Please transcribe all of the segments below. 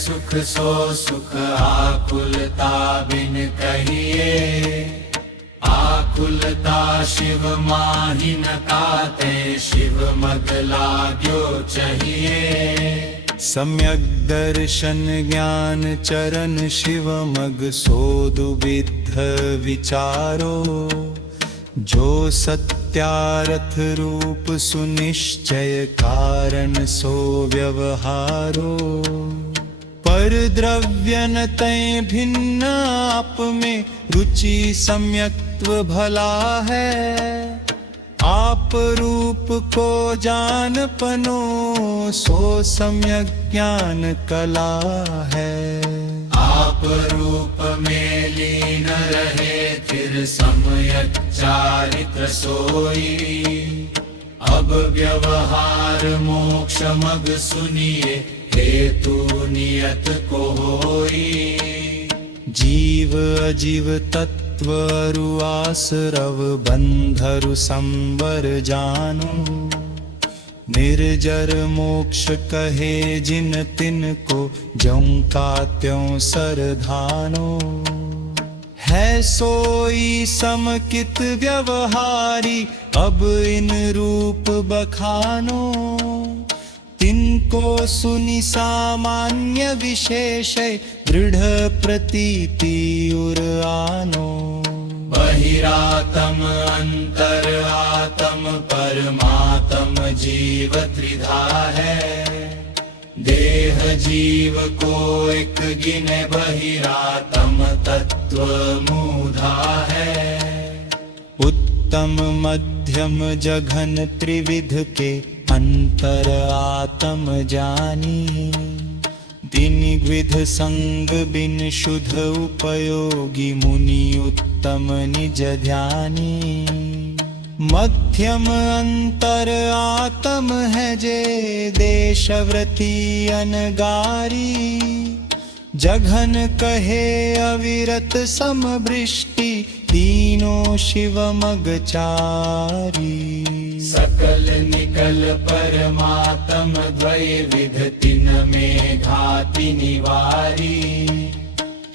सुख सो सुख आकुलता बिन कहिए। आकुलता शिव माहि न काते, शिव मग लाग्यो चाहिए। सम्यक दर्शन ज्ञान चरण शिव मग सोदु विद्ध विचारो। जो सत्यारथ रूप सुनिश्चय कारण सो व्यवहारो। पर द्रव्यन तय भिन्न आप में, रुचि सम्यक्त्व भला है। आप रूप को जान पनो, सो सम्यक ज्ञान कला है। आप रूप में लीन रहे, फिर सम्यक चारित्र सोई। अब व्यवहार मोक्ष मग सुनिए, हेतु नियत को होई। जीव अजीव तत्व आसरव, बंधरु संवर जानो। निर्जर मोक्ष कहे जिन तिन को, ज्यों का त्यों सरधानो। है सोई समकित व्यवहारी, अब इन रूप बखानो। तिनको सुनि सामान्य विशेष, दृढ़ प्रतीति उर आनो। बहिरातम अंतर आत्म, परमात्म जीव त्रिधा है। देह जीव को एक गिने, बहिरातम तत्व मूढ़ा है। उत्तम मध्यम जघन त्रिविध के, अंतर आत्म जानी। तिनिग्विध संग बिन शुद्ध उपयोगी, मुनि उत्तम निज ध्यानी। मध्यम अंतर आत्म है जे, देशव्रती अनगारी। जघन कहे अविरत समवृष्टि, तीनों शिव मग चारी। सकल निकल परमात्म द्वय विध, तिन में घाति निवारी।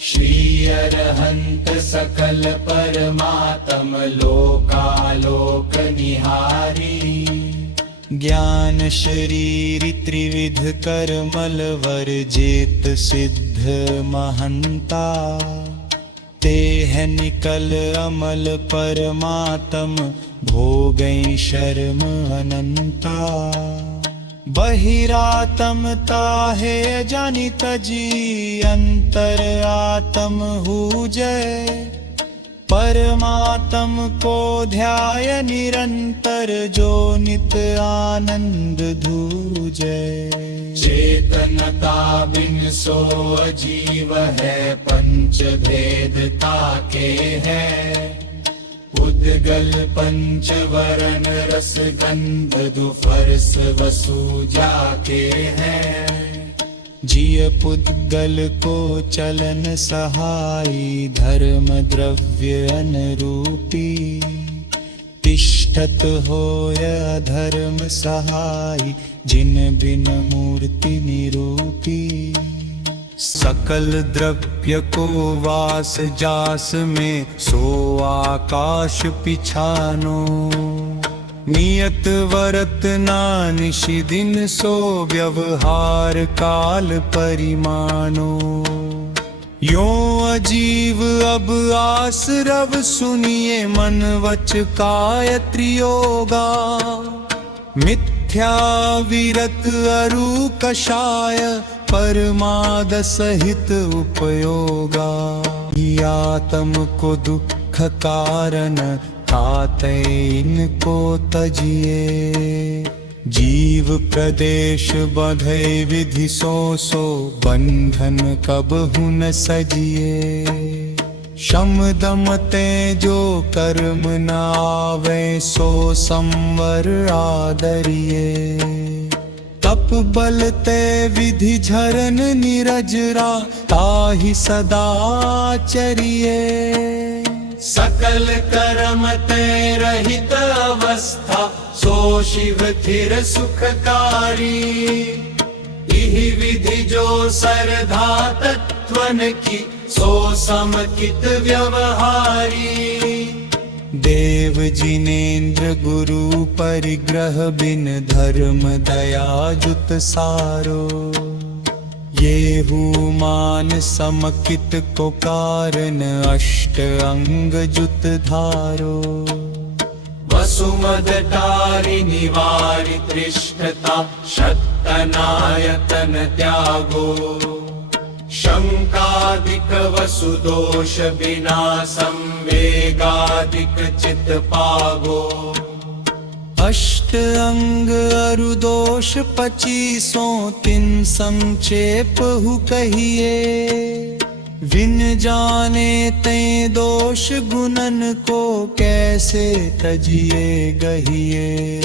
श्री अरहंत सकल परमात्म, लोकालोक निहारी। ज्ञान शरीर त्रिविध करमल वर, जेत सिद्ध महंता। ते है निकल अमल परमात्म, भोगै शर्म अनंता। बहिरात्म ताहे जानि तजी, अंतर आत्म हूजय। परमात्म को ध्याय निरंतर, जो नित आनंद धूजय। चेतनता बिन सो अजीव है, पंच भेदता के है। उद्गल पंच वरण रस गंध, दुफर्स वसु जाके है। जिय पुद्गल को चलन सहाई, धर्म द्रव्य अनुरूपी। तिष्ठत होय अधर्म सहाई, जिन बिन मूर्ति निरूपी। सकल द्रव्य को वास जास में, सो आकाश पिछानो। नियत वरत नानिशि दिन, सो व्यवहार काल परिमानो। यों अजीव अब आसरव, सुनिए मन वच काय त्रियोगा। मिथ्या विरत अरु कषाय, परमाद सहित उपयोगा। आत्म को दुख कारण, ताते इनको तजिए। जीव प्रदेश बधै विधि सो, सो बंधन कबहु न सजिए। शम दम तेजो कर्म न आवे, सो संवर आदरिए। तप बल ते विधि झरन निरजरा, ताहि सदा चरिए। सकल कर्म ते रहित अवस्था, सो शिव थिर सुखकारी। इहि विधि जो सरधा तत्वन की, सो समकित व्यवहारी। देव जिनेन्द्र गुरु परिग्रह बिन धर्म दया जुत सारो। येहू मान समकित को कारण अष्ट अंग जुत धारो। वसुमदटारि निवारि तृष्णता, शतनायतन त्यागो। शंकादिक वसुदोष बिना संवेगादिक चित पागो। अष्ट अंग अरु दोष 25 तिन संक्षेप हु कहिए। विन जाने ते दोष गुणन को, कैसे तजिए गहिए।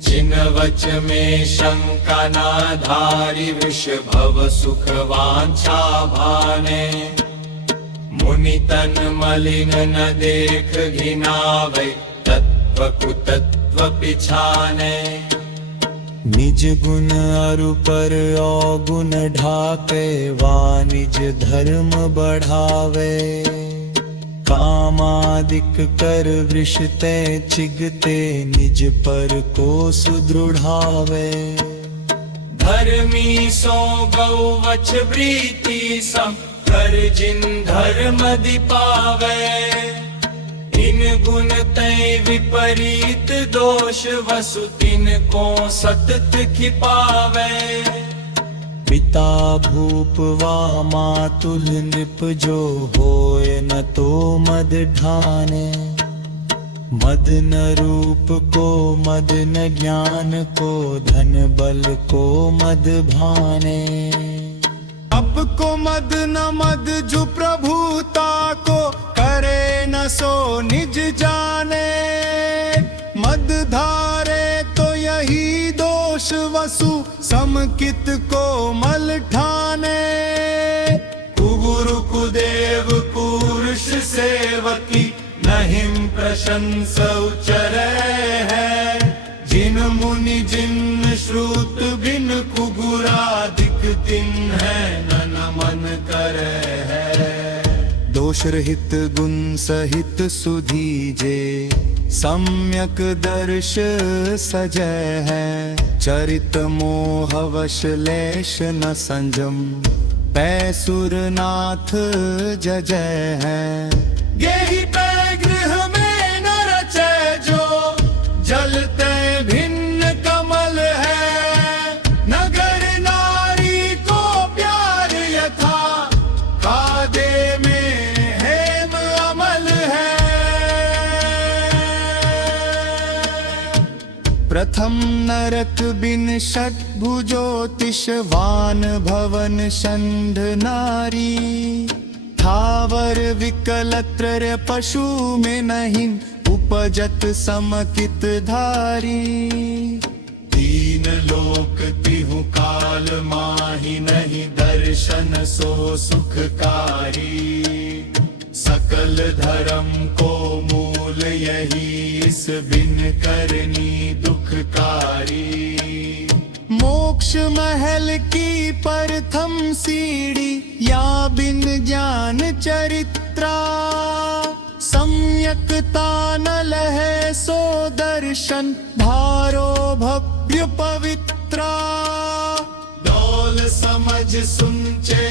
जिन वच में शंका ना धारी, विष भव सुख वांछा भाने। मुनि तन मलिन न देख घिनावे, तत्व कुतत्व पिछाने। निज गुण अरु पर अवगुण ढाके, वानिज धर्म बढ़ावे। कामादिक कर वृषते चिगते, निज पर को सुदृढ़ावे। धर्मी सो गौ वच प्रीति सम, कर जिन धर्म दिपावे। इन गुण तय विपरीत दोष, वसु तिन को सतत खिपावे। पिता भूप वा मातुल नृप, जो होय न तो मद ढाने। मद न रूप को मद न ज्ञान को, धन बल को मद भाने। अप को मद न मद जु प्रभुता को, करे न सो निज जाने। मद धारे तो यही दोष, वसु समकित को मल ठाने। कुगुरु कुदेव पुरुष सेवकी, नहीं प्रशंस उचरे है। जिन मुनि जिन श्रुत बिन, कुगुरादिक तिन है न नमन करे है। दोष रहित गुण सहित सुधीजे, सम्यक दर्श सजय है। चरित मोह वश लेश न संजम, पैसुरनाथ जजय है। गेहि पै गृह में न रचै जो, जलते भिन्न कमल है। नगर नारी को प्यार यथा, कादे में हेम अमल है। प्रथम नरक बिन षट्भुजोतिषवान, भवन षंड नारी। थावर विकलत्र पशु में नहीं, उपजत समकित धारी। तीन लोक तिहु काल माहि, नहीं दर्शन सो सुखकारी। सकल धर्म को मूल यही, इस बिन करनी दुखकारी। मोक्ष महल की प्रथम सीढ़ी, या बिन ज्ञान चरित्रा। सम्यकता न लहे सो दर्शन, धारो भव्य पवित्रा। डोल समझ सुनचे